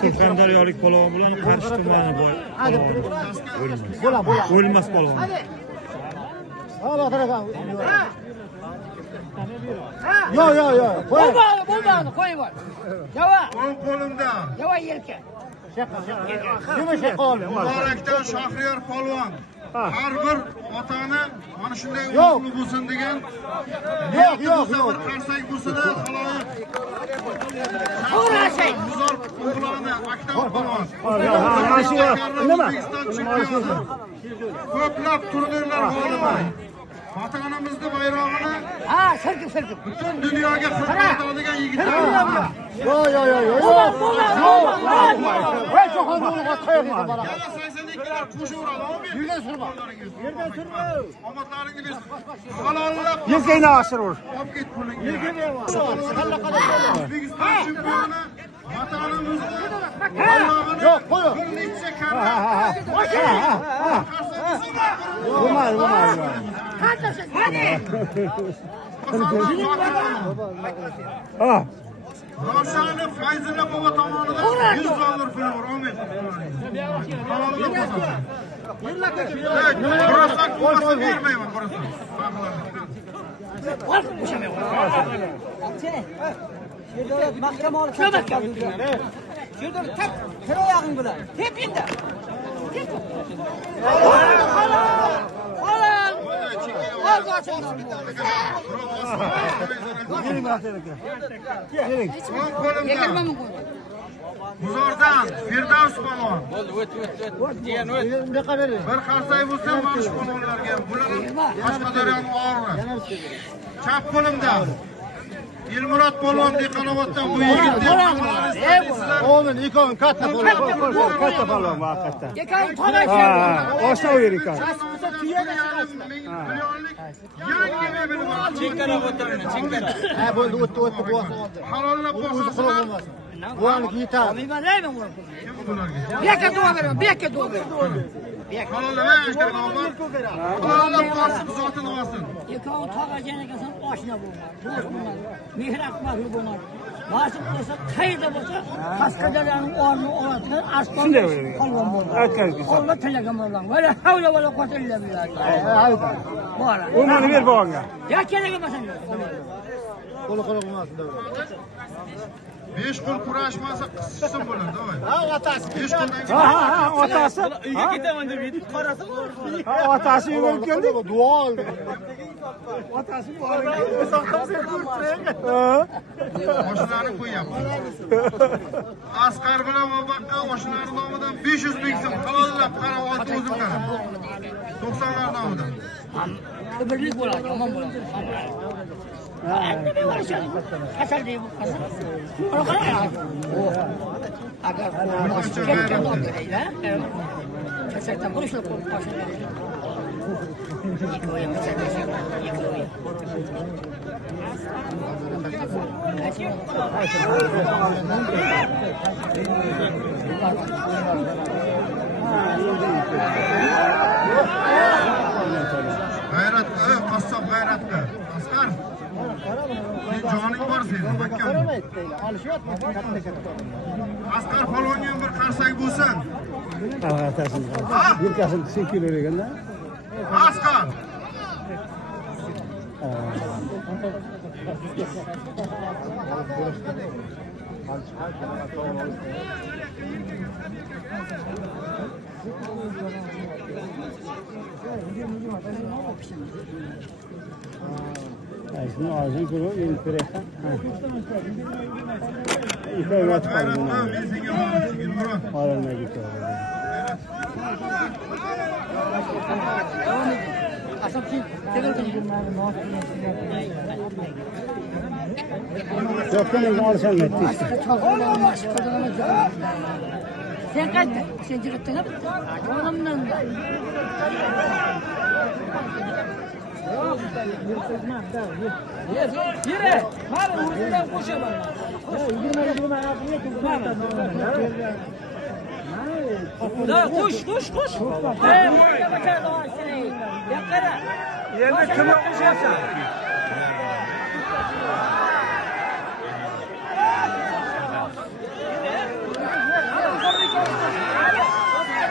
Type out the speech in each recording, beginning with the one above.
Surxondaryolik polvon bilan Qarshi tumani o'lmas polvon. Yo. Bo'lmadi, qo'yib bor. Yava. Qo'limda. Yava yelka. Nima shaqoli? Muborakdan Shahriyor polvon. Har bir otani mana shunday o'g'li bo'lsin degan. Yo'q. Bir qarsak bo'lsa-da, xaloyiq. O'rashay. Buzor o'g'loni Aktam polvon. Nima? Ko'plab turnirlar g'olibi. Vatanimizni bayrog'ini silkib. butun dunyoga xizmat qiladigan yigitlar. Yo. Voy cho'qonni qo'yib bor. 82 qo'shaveradi, omi. Yerdan surma. Omadlaringni bersin. Halollab Yelkangni oshirur. olib ket pulingni. O'zbekiston chempioni vatanimizni bayrog'ini Yo'q, qo'y. bir necha karra Bo'lmaydi. Qanchasiz? Qani? Ravshani Fayzulla bova tomonidan 100 dollar puli bor, omin. Halollab qo'ysin. Birosan qo'ysa bermayman, birosan. Shedolat mahkama olib Shedolat tap kira yog'ing bilan. Tep endi. Buzordan Firdavs polvon. Ne kadar? Bir qarsak bo'lsa, mana shu polvonlarga bularni Qashqadaryoning o'g'ri. Chap qo'limda Elmurod polvon Dehqonoboddan bu yigitni Oğlum ikon katta polvon hakikaten. Ekan to'g'ri. Boshqa o'yir ekan. yangi mebel bor. Ha bo'ldi, o'tdi. Halollab qo'ysin. Bu aniki yetar. Kim bularga? Bekka duo beraman. Halollab halollab qo'ysin, zotini olsin. Ekan to'g'ri ekan oshna bo'lmadi. Do'st bo'lmadi. Mehr-rahmat bo'lmadi. Nasib bo'lsa, qayda bo'lsa, Qashqadaryoning o'rni oladi. Aslan polvon bo'ldi. Alloh tilagan bo'lgan. Valla havla valla quwwata illa billah. Bora. O'mani ber bo'g'anga. Ya kerak emas endi. Qo'li bo'lmasin. 5 qo'l kurashmasa qissin bo'ladi, davay. Otasi. 5 qo'ldan Otasi. Uyga ketaman deb yetib qarasa Otasi yugurib keldi. Duo oldi. Otasi Mashinalarni qo'yapmiz. Asqar bilan Vobaqqa mashinalar nomidan 500 ming so'm halollab qarab oldi o'zim qarab. 90lar nomidan. Birlik bo'ladi, yomon bo'ladi. Kasal deyib qolsa. Agar ketgan bo'lsa, kasaldan bo'lishlar qo'shiladi. G'ayratda, qassob g'ayratda. Asqar. Sen joning bor sening, makka. Asqar polvonga bir qarsak bo'lsin. Yelkasini sekil o'raganda. Asqar. Şunu ağzını kuru, yeni küreka. İpe vat kaldı. Ağzına gidiyor. Yok benim alışan etti. Sen kaçtın? Sen çıkarttın mı? Oğlumdan da. Yere, bari o'zidan qo'shaman. Da kuş. Morga bakar da seni. Yakara. Yerine kimi kuşarsa?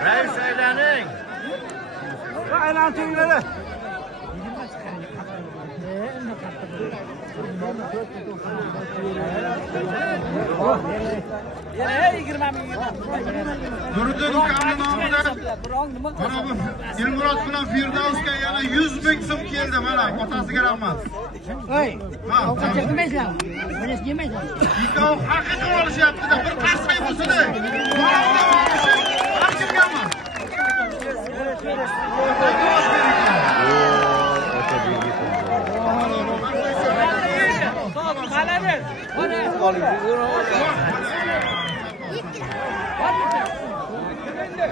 Reis eylenin. Aynen tüyleri. Nuriddin ukamni nomidan Dilmurod bilan Firdavsga yana 100 ming so'm keldi mana otasiga rahmat. Hey. Ha, Ovqat yemaysan. Buni yemaysan. ikkovi haqiqiy olishyapti-da, bir qasmay bo'lsa-da. Ochilganman.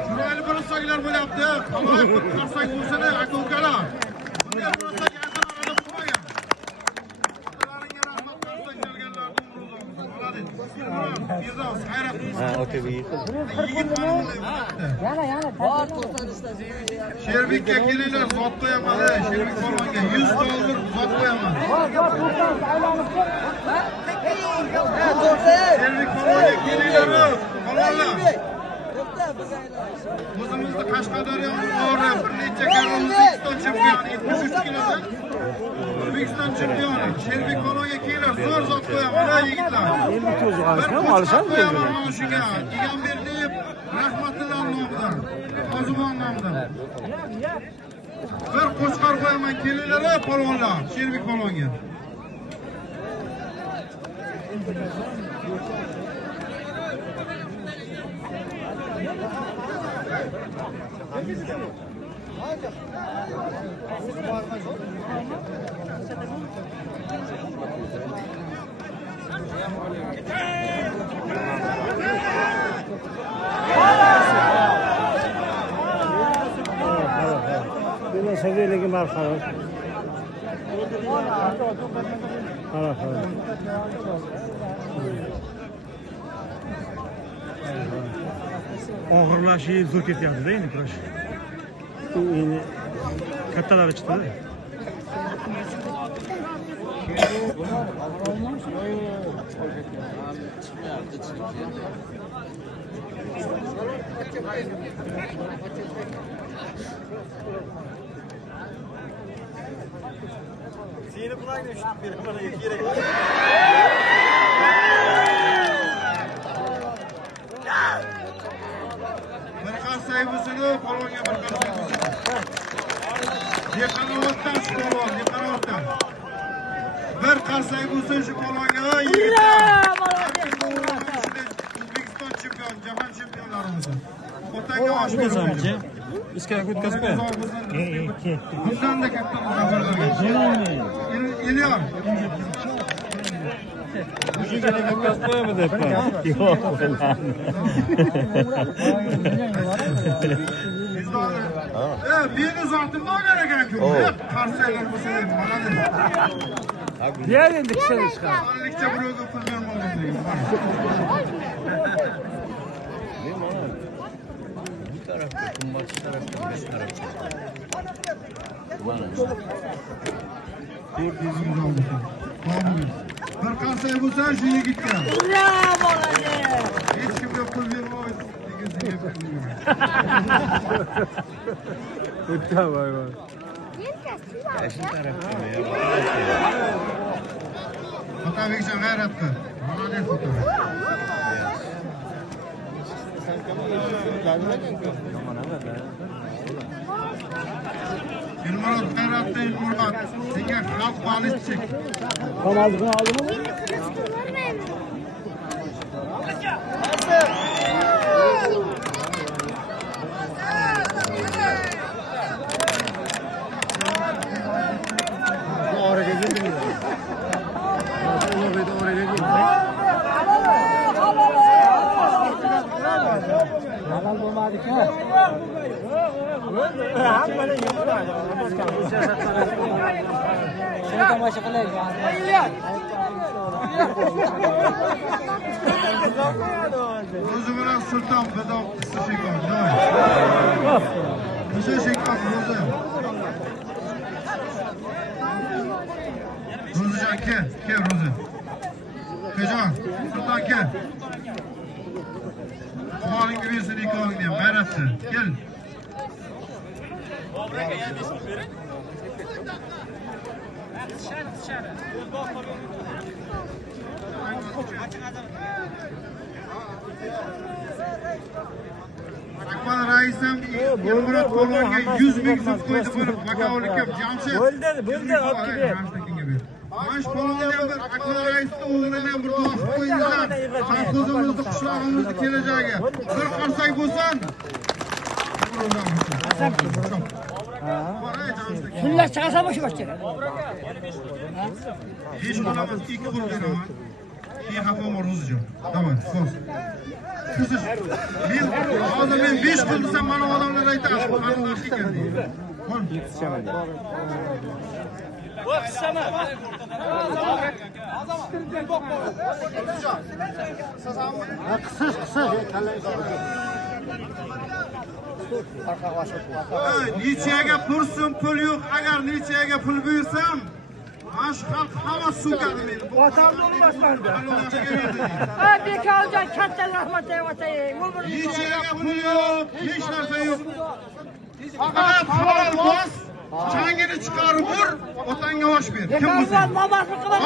Chiroyli bo'lsanglar bo'lyapti. Qalay bir qarsak bo'lsa-da, aka-ukalar. Bunday bo'lsa yaqin orada bo'lmagan. Otalaringga rahmat qarsak kelganlarni umri uzun. Молодец. Firdavs, xayrat. Ha, OTV. Sherbekka kelinglar, zot qo'yaman. Sherbek polvonga 100 dollar zot qo'yaman. Sherbek polvonga kelinglar, polvonlar. O'zimizni Qashqadaryomiz bor, bir necha karra O'zbekiston chempioni, 73 kiloda. O'zbekiston chempioni. Sherbek polvonga kelinglar, zo'r zot qo'yaman, yigitlar. Endi to'zi qarashgan, olisham keldi. Shunga Egamberdiyev rahmatulloh nomidan, Ozimon nomidan. Bir qo'chqor qo'yaman, kelinglar, polvonlar, Sherbek polvonga. Buni seviyeligi barqaror. Qaror. Og'irlashish zo'r ketyapti-da endi kurash. Endi Kattalari chiqdi. Seni kulağına üşüttük bir bana gerek. Bir qarsay bo'lsin-u, polvonga bir qarsay bo'lsin. Dehqonoboddan shu polvon, Dehqonoboddan. Bir qarsay bo'lsin shu polvonga, yigitlar. O'zbekiston chempioni, jahon chempionlarimiz. Otanga osh beramiz. Iskak o'tkazib qo'y. Bundan da katta zafarlarga. Elyor. O'tkazib qo'yamiz debman. Beni zaten olgan ekan-ku. Qarsaylar bo'lsa ham bo'ladi. Diğer endi kişiler çıkar. Anlikcha birovga pul bermoqchilik. Bir qarsay bo'lsa shu yigitga. Hech kimga pul bermaysiz. Vay. Otabekjon g'ayrat qil. Молодец Otabek. Dilmurod g'ayratda Dilmurod. Senga xalq baliz chek. Qamaldiqni oldimi? Halal bo'lmadi. Seni tomosha qilaylik. O'zi bilan sulton bedoq qissa shekon. O'sha shekon ro'za. Ro'zajon kel ro'za. Kajon, sulton kel. Molingni bersin ikoningni ham g'ayratchi. Kel. Akmal raisam Yilmurod Polvonga 100 ming so'm qo'ydi bo'lib vakolikka Jamshid. Bo'ldi, olib kel. Mash polvonni ham bir Akmal raisning o'g'lini ham bir duo qilib qo'yinglar. Xalqimizni, qishlog'imizni kelajagi bir qarsak bo'lsin. Pullar chiqarsa bo'sha boshlaydi. Hech qo'lamas, 2 qo'l beraman. Keyin xafam Ro'zijon. Davay, xo'sh. Hozir men 5 qo'l desam, mana odamlar aytadi, qarindosh ekan deydi. Qo'l yetishaman. Nechaga pulsim pul yo'q, agar nechaga pul buyursam, mana shu xalq hamma so'kadi meni. Otamni olmasmanda. Bekorjon katta rahmat aytay. Nechaga pul yo'q, hech narsa yo'q. Faqat halol bos, changini chiqarib ur, otangga osh ber. Kim bo'lsa.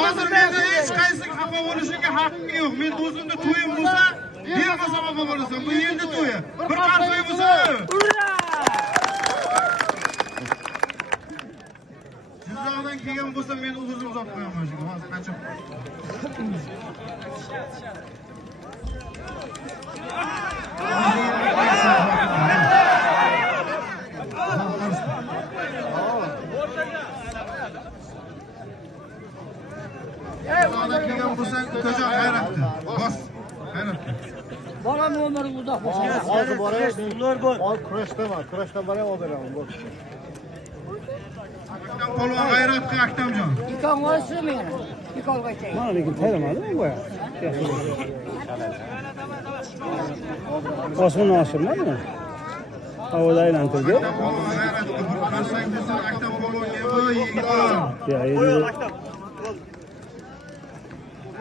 Hozir menda hech qaysi xafa bo'lishingga haqqing yo'q. Men o'zimda to'yim bo'lsa, bermasa xafa bo'lasan. Bu endi to'yi. Bir qarsoy bo'lsa. Jizzaxdan kelgan bo'lsa, men o'zim uzatib qo'yaman shu. Hozir qancha. Jizzaxdan kelgan bo'lsa, ukajon hayratdi. Bos. Hayratdi. Bolam umri uzoq bo'lsin. Hozir boraylik. Ular bor. Hozir kurashdan boray olib beraman. Bor. Aktam polvon g'ayratga Aktamjon. Ikon bo'lsin meni. Ikon aytay. Mana lekin tayyormadimi bu? Osmonni oshirmadimi? Havoda aylantirdi. Aktam polvon g'ayratga bir qarsang bo'lsa, Aktam polvonga voy yigitlar. Ya, endi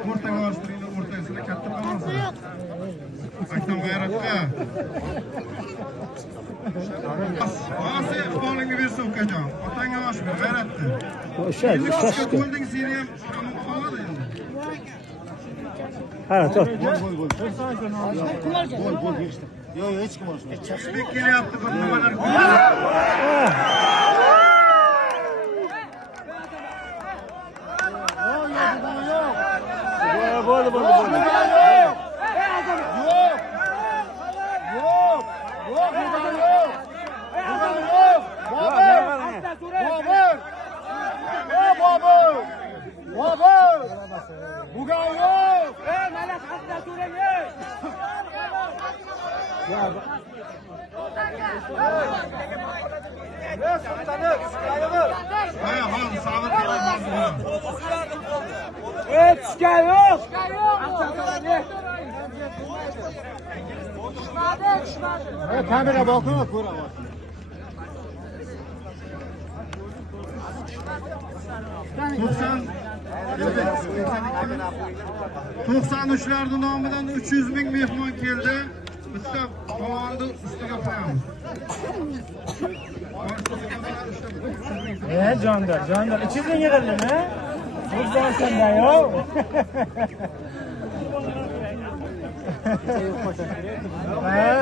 O'rtaga olishtiringlar, o'rtasida katta qolmasin. Aktam g'ayratga. Hozir iqbolingni bersa ukajon. Otangga osh ber, g'ayratdi. o'sha shoshdi. Qo'lding seni ham qoladi endi. Ha, tot. Yo'q, hech kim olishmaydi. O'zbek kelyapti bir nimalar. Bo'ldi. Hayır, hozir sabr qiling. Tushgan yo'q. Kamera boqma, ko'raman. To'qson uchlarning nomidan 300 ming mehmon keldi. Bitta qovonni ustiga qo'yamiz. Jondor, ichingizga yig'ildimi? O'zbekistonda yo'q. Ha.